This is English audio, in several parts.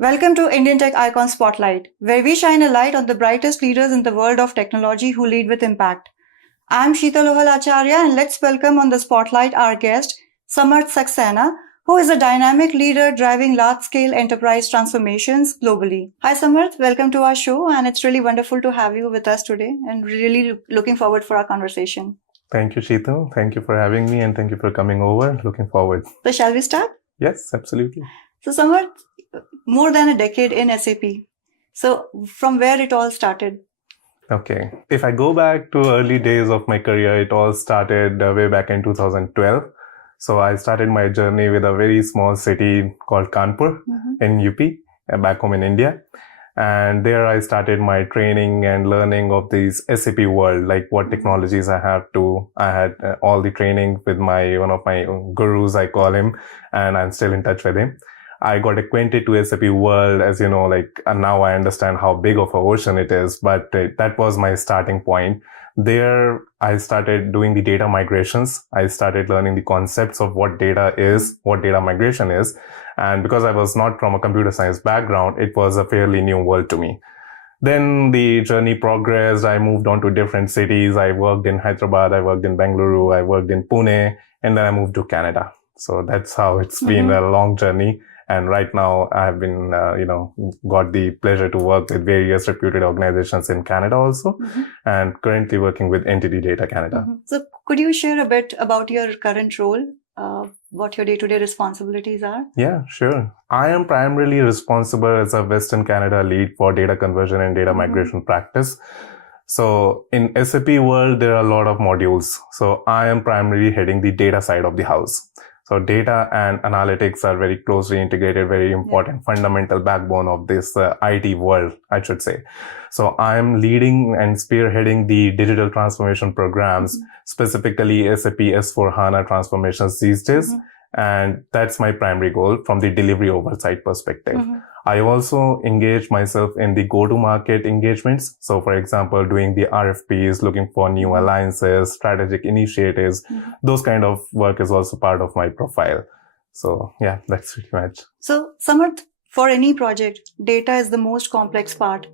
Welcome to Indian Tech Icon Spotlight, where we shine a light on the brightest leaders in the world of technology who lead with impact. I'm Sheetal Acharya, and let's welcome on the spotlight our guest, Samarth Saxena, who is a dynamic leader driving large-scale enterprise transformations globally. Hi Samarth, welcome to our show, and it's really wonderful to have you with us today, and really looking forward for our conversation. Thank you, Sheetal. Thank you for having me, and thank you for coming over. Looking forward. So shall we start? Yes, absolutely. So Samarth, more than a decade in SAP. So from where it all started? Okay. If I go back to early days of my career, it all started way back in 2012. So I started my journey with a very small city called Kanpur in UP, back home in India. And there I started my training and learning of this SAP world, like what technologies I had all the training with one of my gurus, I call him, and I'm still in touch with him. I got acquainted to SAP world, as you know, and now I understand how big of an ocean it is, but that was my starting point. There, I started doing the data migrations. I started learning the concepts of what data is, what data migration is. And because I was not from a computer science background, it was a fairly new world to me. Then the journey progressed. I moved on to different cities. I worked in Hyderabad, I worked in Bengaluru, I worked in Pune, and then I moved to Canada. So that's how it's been a long journey. And right now I've been, got the pleasure to work with various reputed organizations in Canada also, and currently working with NTT Data Canada. So could you share a bit about your current role, what your day-to-day responsibilities are? Yeah, sure. I am primarily responsible as a Western Canada lead for data conversion and data migration practice. So in SAP world, there are a lot of modules. So I am primarily heading the data side of the house. So data and analytics are very closely integrated, very important, fundamental backbone of this IT world, I should say. So I am leading and spearheading the digital transformation programs, specifically SAP S/4HANA transformations these days. And that's my primary goal from the delivery oversight perspective. I also engage myself in the go-to-market engagements. So, for example, doing the RFPs, looking for new alliances, strategic initiatives, those kind of work is also part of my profile. So, yeah, that's pretty much. So, Samarth, for any project, data is the most complex part.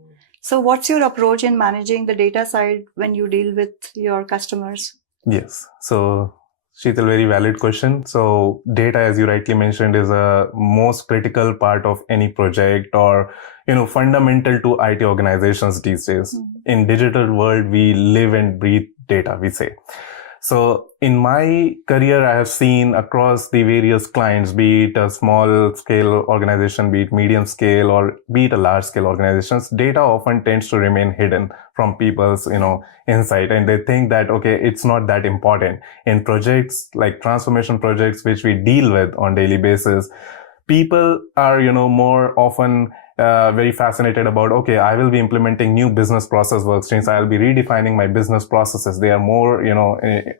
So, what's your approach in managing the data side when you deal with your customers? Yes. So, Sheetal, very valid question. So data, as you rightly mentioned, is a most critical part of any project or, fundamental to IT organizations these days. In digital world, we live and breathe data, we say. So in my career, I have seen across the various clients, be it a small scale organization, be it medium scale, or be it a large scale organizations, data often tends to remain hidden from people's, insight. And they think that, okay, it's not that important. In projects like transformation projects, which we deal with on daily basis, people are, more often very fascinated about, okay, I will be implementing new business process work streams. I'll be redefining my business processes. They are more,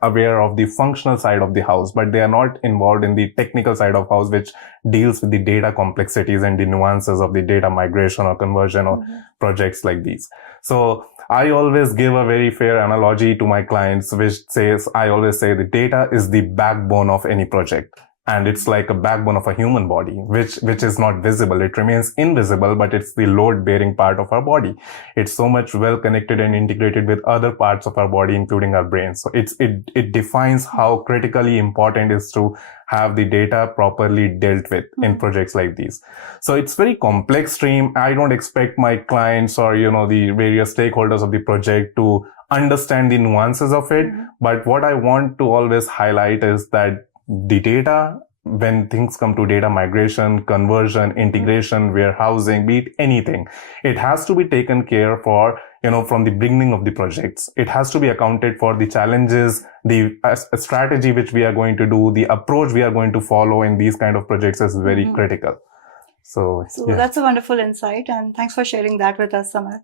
aware of the functional side of the house, but they are not involved in the technical side of house, which deals with the data complexities and the nuances of the data migration or conversion or projects like these. So I always give a very fair analogy to my clients, I always say the data is the backbone of any project. And it's like a backbone of a human body, which is not visible. It remains invisible, but it's the load-bearing part of our body. It's so much well connected and integrated with other parts of our body, including our brain. So it defines how critically important it is to have the data properly dealt with in projects like these. So it's very complex stream. I don't expect my clients or, the various stakeholders of the project to understand the nuances of it. But what I want to always highlight is that the data, when things come to data migration, conversion, integration, warehousing, be it anything, it has to be taken care for, from the beginning of the projects. It has to be accounted for the challenges, the strategy which we are going to do, the approach we are going to follow in these kind of projects is very critical. So that's a wonderful insight, and thanks for sharing that with us, Samarth.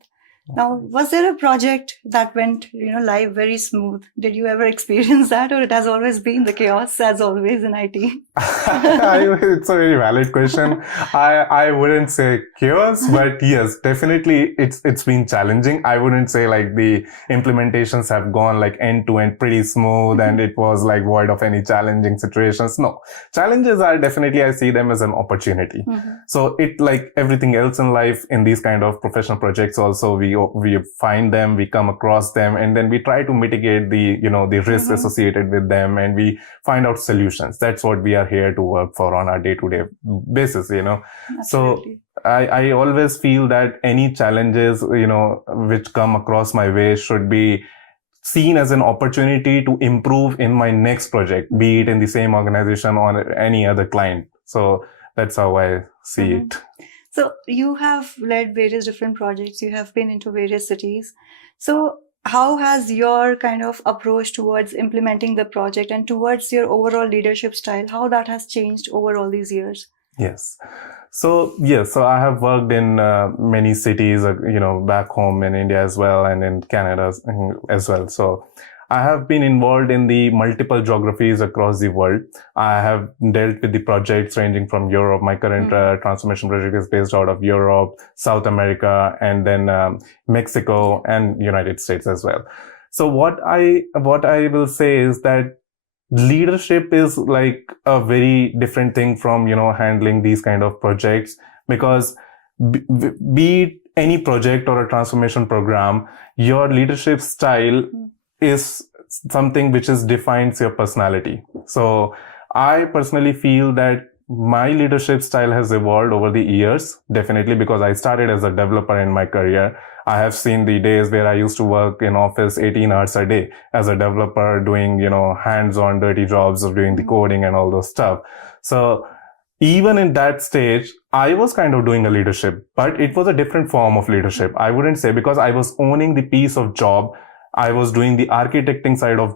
Now, was there a project that went, live very smooth? Did you ever experience that, or it has always been the chaos as always in IT? It's a very valid question. I wouldn't say chaos, but yes, definitely it's been challenging. I wouldn't say like the implementations have gone like end to end pretty smooth and it was like void of any challenging situations. No, challenges are definitely, I see them as an opportunity. So it, like everything else in life, in these kind of professional projects also, we find them, we come across them, and then we try to mitigate the risks associated with them, and we find out solutions. That's what we are here to work for on our day-to-day basis, Absolutely. So I always feel that any challenges which come across my way should be seen as an opportunity to improve in my next project, be it in the same organization or any other client. So that's how I see it. So you have led various different projects. You have been into various cities. So how has your kind of approach towards implementing the project and towards your overall leadership style, how that has changed over all these years? Yes. So I have worked in many cities, back home in India as well, and in Canada as well. So I have been involved in the multiple geographies across the world. I have dealt with the projects ranging from Europe. My current transformation project is based out of Europe, South America, and then Mexico and United States as well. So what I will say is that leadership is like a very different thing from, handling these kind of projects, because be it any project or a transformation program, your leadership style is something which defines your personality. So I personally feel that my leadership style has evolved over the years, definitely because I started as a developer in my career. I have seen the days where I used to work in office 18 hours a day as a developer, doing, hands-on dirty jobs of doing the coding and all those stuff. So even in that stage, I was kind of doing a leadership, but it was a different form of leadership. I wouldn't say, because I was owning the piece of job. I was doing the architecting side of,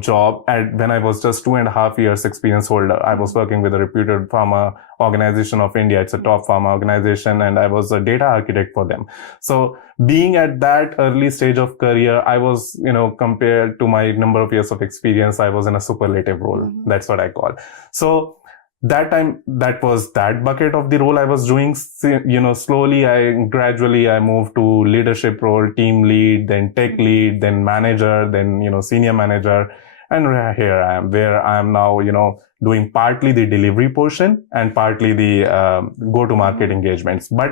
job. And when I was just 2.5 years experience holder, I was working with a reputed pharma organization of India. It's a top pharma organization, and I was a data architect for them. So being at that early stage of career, I was, compared to my number of years of experience, I was in a superlative role. That's what I call. So that time, that was that bucket of the role I was doing. Slowly, gradually I moved to leadership role, team lead, then tech lead, then manager, then, senior manager. And here I am, where I am now, doing partly the delivery portion and partly the go-to-market engagements. But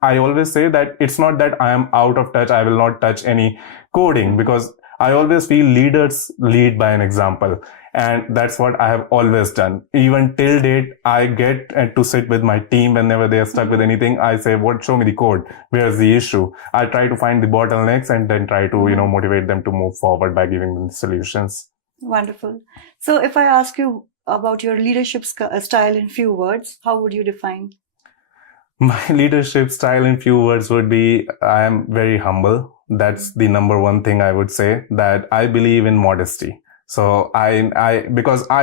I always say that it's not that I am out of touch. I will not touch any coding, because I always feel leaders lead by an example. And that's what I have always done. Even till date, I get to sit with my team whenever they are stuck with anything. I say, show me the code. Where's the issue? I try to find the bottlenecks and then try to, motivate them to move forward by giving them the solutions. Wonderful. So if I ask you about your leadership style in few words, how would you define? My leadership style in few words would be, I am very humble. That's the number one thing I would say, that I believe in modesty. So because I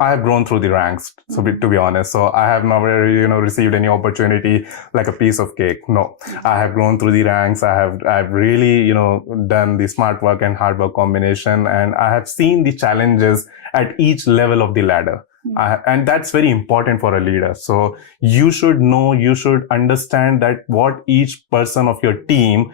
have grown through the ranks, so to be honest. So I have never, received any opportunity like a piece of cake. No, I have grown through the ranks. I've really, done the smart work and hard work combination, and I have seen the challenges at each level of the ladder. And that's very important for a leader. So you should understand that what each person of your team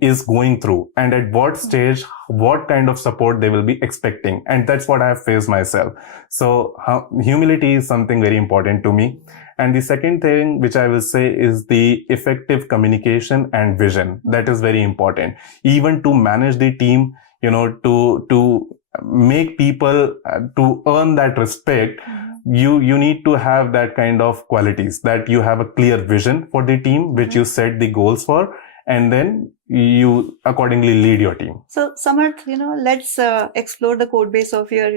is going through, and at what stage, what kind of support they will be expecting. And that's what I have faced myself. So humility is something very important to me. And the second thing which I will say is the effective communication and vision. That is very important. Even to manage the team, to make people to earn that respect, you need to have that kind of qualities, that you have a clear vision for the team, which you set the goals for, and then you accordingly lead your team. So Samarth, let's explore the code base of your,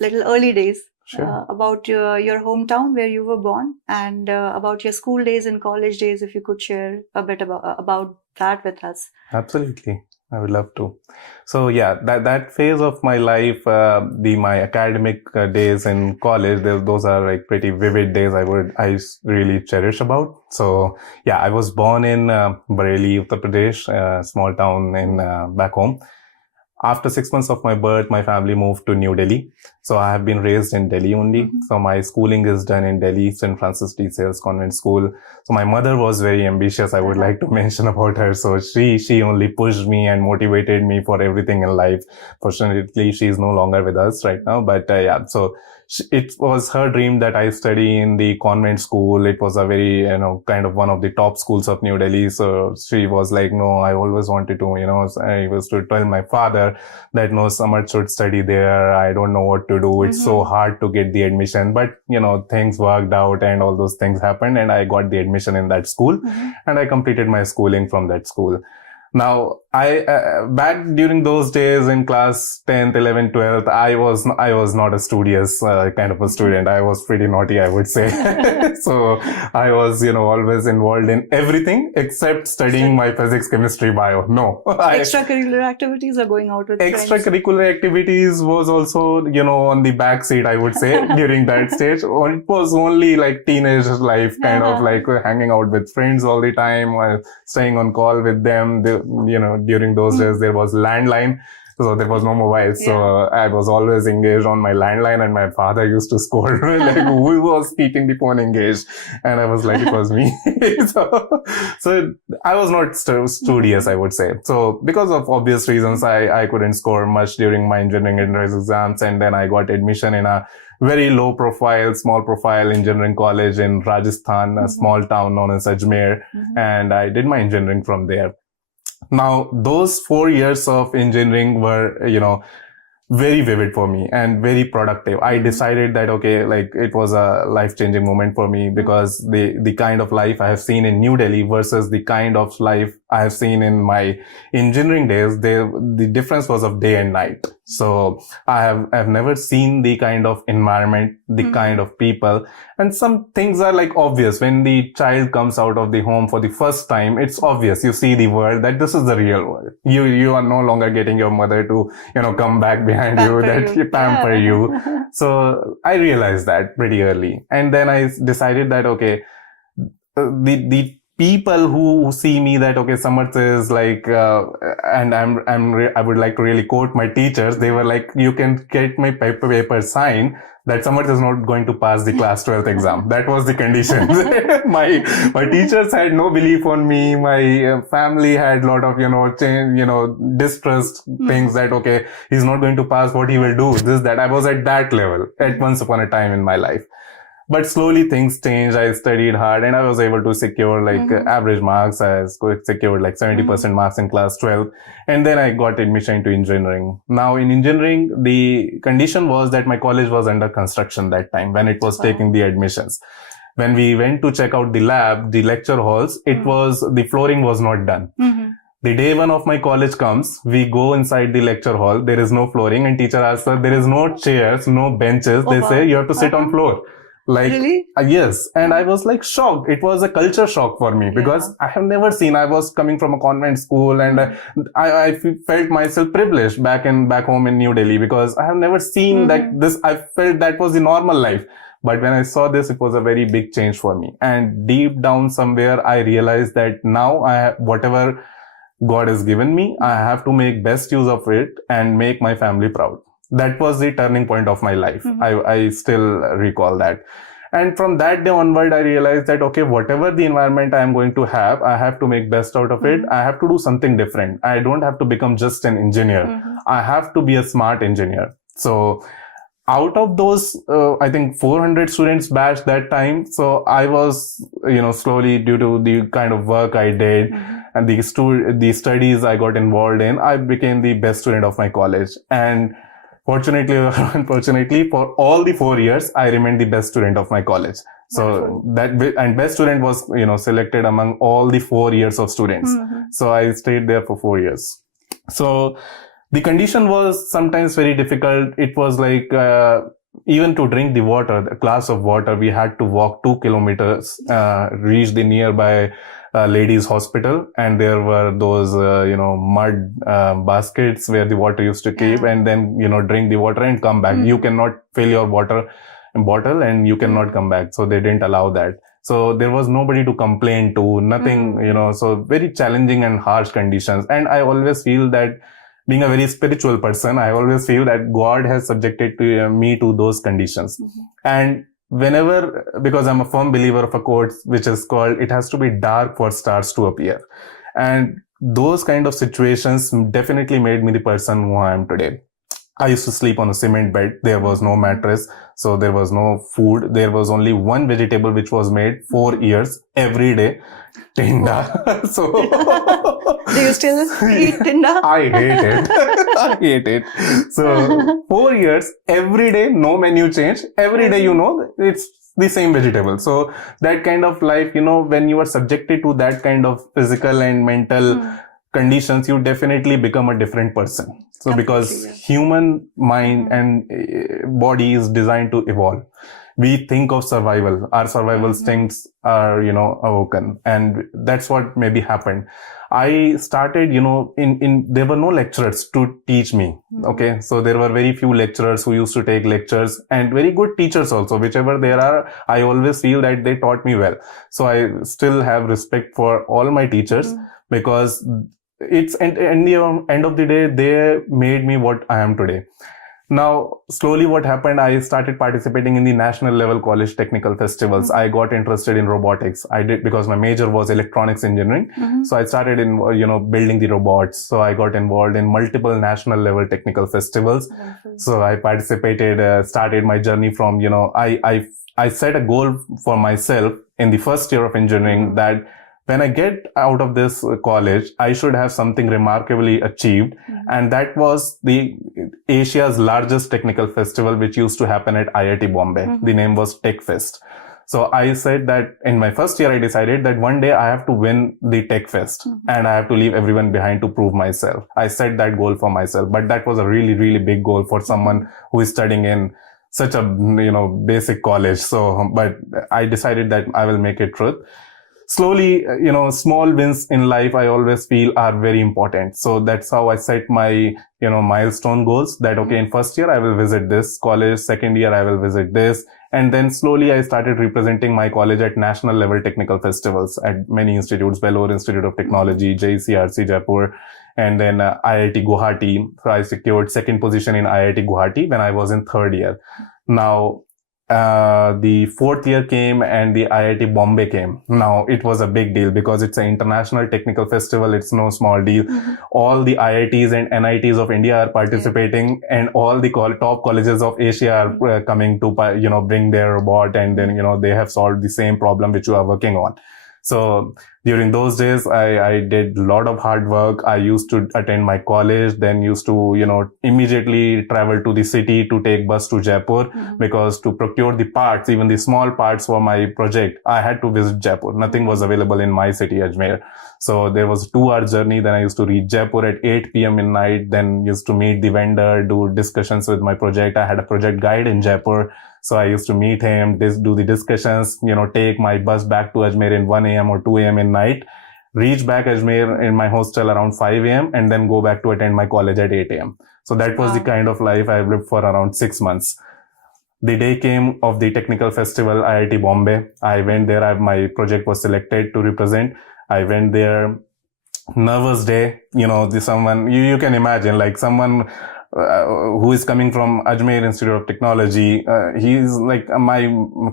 little early days. Sure. About your hometown where you were born, and about your school days and college days, if you could share a bit about that with us. Absolutely. I would love to. So yeah, that phase of my life, my academic days in college, those are like pretty vivid days. Really cherish about. So yeah, I was born in Bareilly, Uttar Pradesh, small town in back home. After 6 months of my birth, my family moved to New Delhi. So I have been raised in Delhi only. So my schooling is done in Delhi, St. Francis de Sales Convent School. So my mother was very ambitious. I would like to mention about her. So she only pushed me and motivated me for everything in life. Fortunately, she is no longer with us right now. But yeah, so it was her dream that I study in the convent school. It was a very, kind of one of the top schools of New Delhi. So she was like, no, I always wanted to, I was to tell my father that no, Samarth should study there. I don't know what to do. It's so hard to get the admission, but things worked out and all those things happened and I got the admission in that school and I completed my schooling from that school. Now, back during those days in class 10th, 11th, 12th, I was not a studious kind of a student. I was pretty naughty, I would say. So I was, always involved in everything except studying my physics, chemistry, bio. No. Extracurricular activities or going out with friends? Extracurricular activities was also, on the back seat, I would say, during that stage. It was only like teenage life, kind of like hanging out with friends all the time, staying on call with them. During those days, there was landline. So there was no mobile. So I was always engaged on my landline and my father used to scold me like, who was keeping the phone engaged? And I was like, it was me. so I was not studious, I would say. So because of obvious reasons, I couldn't score much during my engineering entrance exams. And then I got admission in a very low profile, small profile engineering college in Rajasthan, a small town known as Ajmer. And I did my engineering from there. Now, those 4 years of engineering were, very vivid for me and very productive. I decided that, okay, like it was a life-changing moment for me because the kind of life I have seen in New Delhi versus the kind of life I have seen in my engineering days, the difference was of day and night. So I've never seen the kind of environment, the kind of people, and some things are like obvious. When the child comes out of the home for the first time, it's obvious. You see the world that this is the real world. You are no longer getting your mother to, come back behind you, that pamper you. So I realized that pretty early. And then I decided that, okay, the people who see me that, okay, Samarth is like, and I would like to really quote my teachers. They were like, you can get my paper signed that Samarth is not going to pass the class 12th exam. That was the condition. my teachers had no belief on me. My family had a lot of, distrust things that, okay, he's not going to pass, what he will do, this, that. I was at that level at once upon a time in my life. But slowly things changed. I studied hard and I was able to secure average marks. I secured like 70% marks in class 12. And then I got admission into engineering. Now in engineering, the condition was that my college was under construction that time when it was taking the admissions. When we went to check out the lab, the lecture halls, the flooring was not done. The day one of my college comes, we go inside the lecture hall. There is no flooring and teacher asks us, there is no chairs, no benches. They say you have to sit on floor. Like, really? Yes. And I was like shocked. It was a culture shock for me because I have never seen, I was coming from a convent school and I felt myself privileged back home in New Delhi because I have never seen that I felt that was the normal life. But when I saw this, it was a very big change for me. And deep down somewhere, I realized that now whatever God has given me, I have to make best use of it and make my family proud. That was the turning point of my life. I still recall that. And from that day onward, I realized that, okay, whatever the environment I am going to have, I have to make best out of it. I have to do something different. I don't have to become just an engineer. I have to be a smart engineer. So out of those, I think 400 students batch that time. So I was, slowly due to the kind of work I did and the studies I got involved in, I became the best student of my college. And fortunately or unfortunately, for all the 4 years, I remained the best student of my college. So best student was, selected among all the 4 years of students. So I stayed there for 4 years. So the condition was sometimes very difficult. It was like, even to drink the water, the glass of water, we had to walk 2 kilometers, reach the nearby ladies hospital, and there were those mud baskets where the water used to keep, and then drink the water and come back. You cannot fill your water bottle and you cannot come back, so they didn't allow that. So there was nobody to complain to, nothing, so very challenging and harsh conditions. And I always feel that, being a very spiritual person, I always feel that God has subjected me to those conditions. And whenever, because I'm a firm believer of a quote which is called, it has to be dark for stars to appear. And those kind of situations definitely made me the person who I am today. I used to sleep on a cement bed. There was no mattress, so there was no food. There was only one vegetable which was made 4 years every day, tinda. So do you still eat tinda? I hate it. I hate it. So 4 years every day, no menu change. Every day, it's the same vegetable. So that kind of life, when you are subjected to that kind of physical and mental conditions, you definitely become a different person. So because human mind and body is designed to evolve. We think of survival. Our survival instincts are, awoken. And that's what maybe happened. I started, there were no lecturers to teach me. Okay. So there were very few lecturers who used to take lectures, and very good teachers also, whichever there are. I always feel that they taught me well. So I still have respect for all my teachers, because it's at the end of the day, they made me what I am today. Now, slowly what happened, I started participating in the national level college technical festivals. I got interested in robotics. I did, because my major was electronics engineering. So I started in, building the robots. So I got involved in multiple national level technical festivals. So I participated, started my journey from, I set a goal for myself in the first year of engineering that when I get out of this college, I should have something remarkably achieved. And that was the Asia's largest technical festival, which used to happen at IIT Bombay. The name was Tech Fest. So I said that in my first year, I decided that one day I have to win the Tech Fest and I have to leave everyone behind to prove myself. I set that goal for myself, but that was a really, really big goal for someone who is studying in such a, basic college. So, but I decided that I will make it truth. Slowly, small wins in life, I always feel are very important. So that's how I set my, milestone goals that, okay, in first year, I will visit this college. Second year, I will visit this. And then slowly I started representing my college at national level technical festivals at many institutes, Vellore Institute of Technology, JCRC Jaipur, and then IIT Guwahati. So I secured second position in IIT Guwahati when I was in third year. Now, the fourth year came and the IIT Bombay came. Now it was a big deal because it's an international technical festival. It's no small deal. All the IITs and NITs of India are participating, and all the top colleges of Asia are coming to, bring their robot, and then, they have solved the same problem which you are working on. So during those days, I did a lot of hard work. I used to attend my college, then used to, immediately travel to the city to take bus to Jaipur, because to procure the parts, even the small parts for my project, I had to visit Jaipur. Nothing was available in my city, Ajmer. So there was a 2-hour journey. Then I used to reach Jaipur at 8 p.m. in night, then used to meet the vendor, do discussions with my project. I had a project guide in Jaipur. So I used to meet him, do the discussions, take my bus back to Ajmer in 1 a.m. or 2 a.m. in night, reach back Ajmer in my hostel around 5 a.m. and then go back to attend my college at 8 a.m. So that was the kind of life I lived for around 6 months. The day came of the technical festival, IIT Bombay. I went there. My project was selected to represent. I went there, nervous day, someone, you can imagine, like someone who is coming from Ajmer Institute of Technology. He's like, my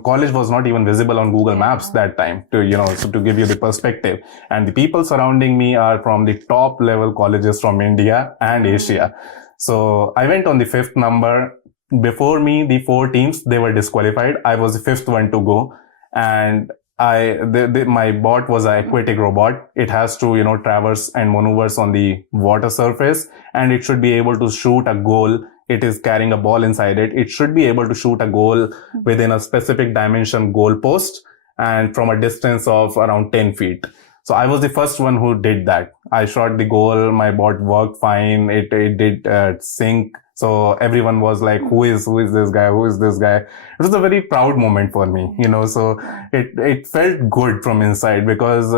college was not even visible on Google Maps that time, so to give you the perspective. And the people surrounding me are from the top level colleges from India and Asia. So I went on the 5th number. Before me, the 4 teams, they were disqualified. I was the 5th one to go. And my bot was an aquatic robot. It has to, traverse and maneuvers on the water surface, and it should be able to shoot a goal. It is carrying a ball inside it. It should be able to shoot a goal within a specific dimension goal post and from a distance of around 10 feet. So I was the first one who did that. I shot the goal. My bot worked fine. It did sync So everyone was like, who is this guy? Who is this guy? It was a very proud moment for me, so it felt good from inside because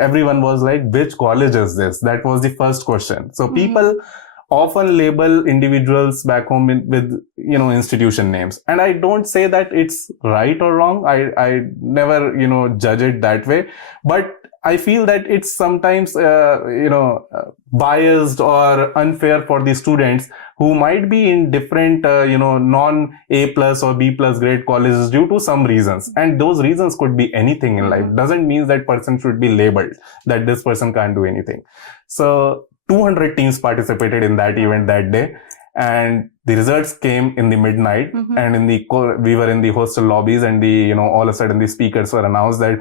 everyone was like, which college is this? That was the first question. So people often label individuals back home with institution names, and I don't say that it's right or wrong. I never judge it that way, but I feel that it's sometimes biased or unfair for the students who might be in different non A plus or B plus grade colleges due to some reasons, and those reasons could be anything in life. Doesn't mean that person should be labeled that this person can't do anything. So 200 teams participated in that event that day, and the results came in the midnight, and we were in the hostel lobbies, and all of a sudden the speakers were announced that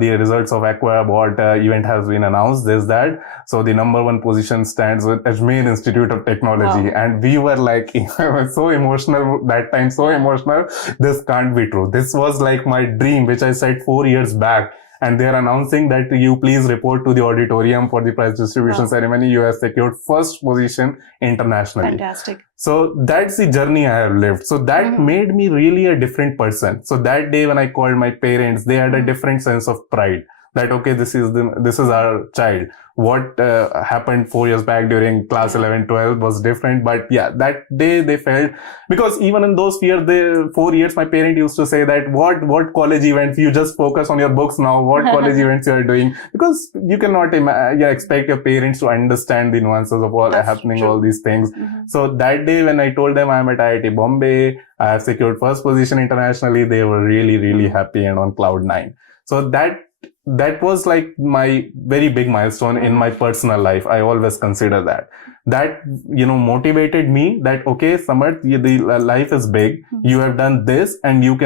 the results of Aquabot event has been announced. There's that. So the number one position stands with Ajmer Institute of Technology. Wow. And we were like, I was so emotional that time, so emotional. This can't be true. This was like my dream, which I said 4 years back. And they're announcing that you please report to the auditorium for the prize distribution ceremony. You have secured first position internationally. Fantastic. So that's the journey I have lived. So that made me really a different person. So that day when I called my parents, they had a different sense of pride that, okay, this is our child. What happened 4 years back during class 11, 12 was different. But yeah, that day they felt, because even in those 4 years, my parent used to say that, what college events, you just focus on your books now, what college events you are doing, because you cannot expect your parents to understand the nuances of all happening, all these things. So that day when I told them I'm at IIT Bombay, I have secured first position internationally, they were really, really happy and on cloud 9. So that was like my very big milestone in my personal life. I always consider that. That, motivated me that, okay, Samarth, the life is big. You have done this, and you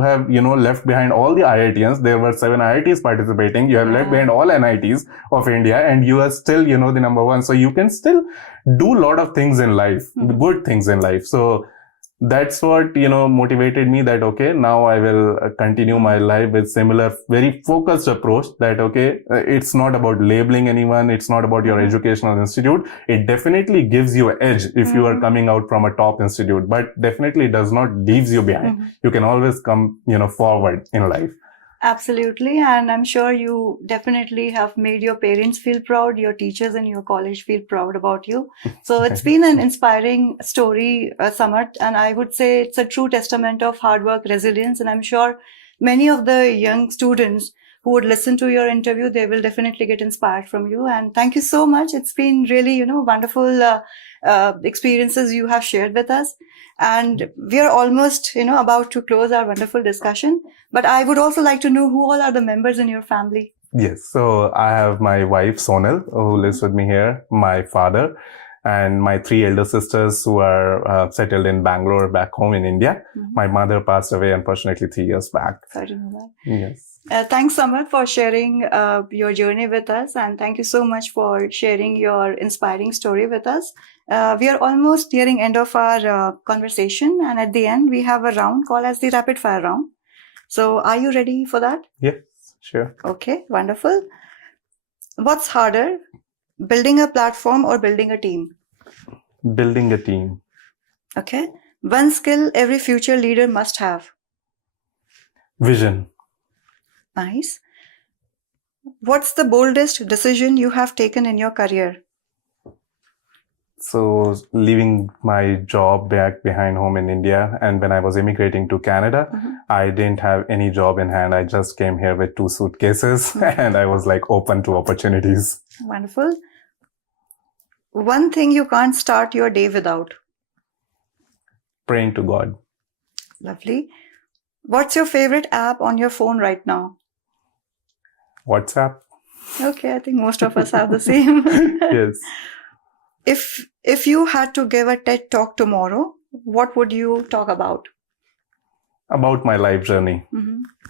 have, left behind all the IITians. There were 7 IITs participating. You have left behind all NITs of India, and you are still, the number one. So you can still do a lot of things in life, good things in life. So that's what, motivated me that, okay, now I will continue my life with similar, very focused approach that, okay, it's not about labeling anyone. It's not about your educational institute. It definitely gives you an edge if you are coming out from a top institute, but definitely does not leaves you behind. You can always come, forward in life. Absolutely. And I'm sure you definitely have made your parents feel proud, your teachers in your college feel proud about you. So it's been an inspiring story, Samarth, and I would say it's a true testament of hard work, resilience. And I'm sure many of the young students who would listen to your interview, they will definitely get inspired from you. And thank you so much. It's been really, wonderful experiences you have shared with us. And we are almost, about to close our wonderful discussion. But I would also like to know who all are the members in your family. Yes. So I have my wife, Sonal, who lives with me here, my father, and my 3 elder sisters who are settled in Bangalore, back home in India. My mother passed away, unfortunately, 3 years back. Sorry to know that. Yes. Thanks, Samarth, for sharing your journey with us. And thank you so much for sharing your inspiring story with us. We are almost nearing end of our conversation. And at the end, we have a round called as the rapid fire round. So are you ready for that? Yes, sure. Okay, wonderful. What's harder, building a platform or building a team? Building a team. Okay. One skill every future leader must have. Vision. Nice. What's the boldest decision you have taken in your career? So leaving my job back behind home in India, and when I was immigrating to Canada, I didn't have any job in hand. I just came here with 2 suitcases and I was like open to opportunities. Wonderful. One thing you can't start your day without. Praying to God. Lovely. What's your favorite app on your phone right now? WhatsApp. Okay, I think most of us have the same. Yes. If you had to give a TED talk tomorrow, what would you talk about? About my life journey.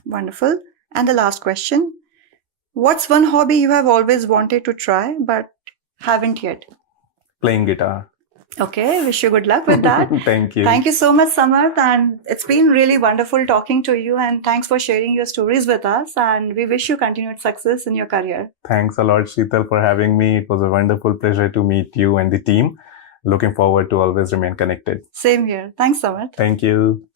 Wonderful. And the last question. What's one hobby you have always wanted to try but haven't yet? Playing guitar. Okay, wish you good luck with that. Thank you. Thank you so much, Samarth. And it's been really wonderful talking to you. And thanks for sharing your stories with us. And we wish you continued success in your career. Thanks a lot, Sheetal, for having me. It was a wonderful pleasure to meet you and the team. looking forward to always remain connected. Same here. Thanks, Samarth. Thank you.